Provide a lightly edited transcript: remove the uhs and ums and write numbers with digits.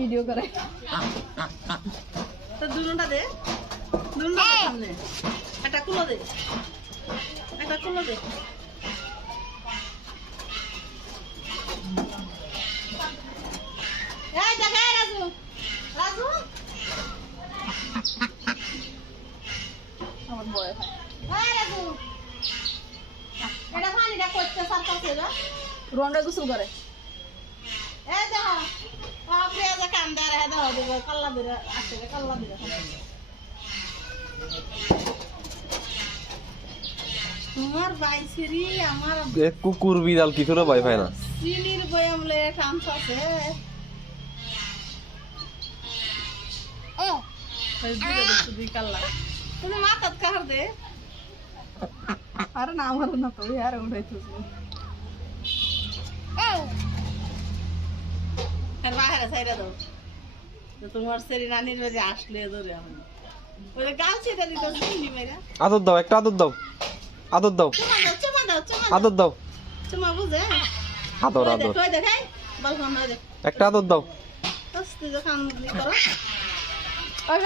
video করে তো দুটোটা দে দুটোটা সামনে একটা কুলো দে একটা কুলো দে এই দেখা রাজু রাজু আমার বয় এই রাজু এটা পানিটা করতে সারতেছে না রোয়ান্ডা গোসল করে এই দেখো আপনি আজ কান্দা রে দাও দিবে কাল্লা দিরে আসে কাল্লা দিরে তোমার বাইসিরি আমার এক কুকুর বিড়াল কিছু না ভাই না সিনির বয়ামলে চান্স আছে এই দিকে দেখো দুই কাল্লা তুমি মাথাত কাহার দে আরে না আমার না তো यार উঠাইছিস এর বাইরে সাইডে দাও তো তোমার সেরি নানির বাড়ি আসলে ধরে আমি ওই গাল ছেড়ে দিতে শুনি মেরা আদর দাও একটা আদর দাও আদর দাও চুমা দাও আদর দাও চুমা বুঝে আদর আদর কই দেখাই বালকন হয়ে একটা আদর দাও আস্তে যখন করো ওই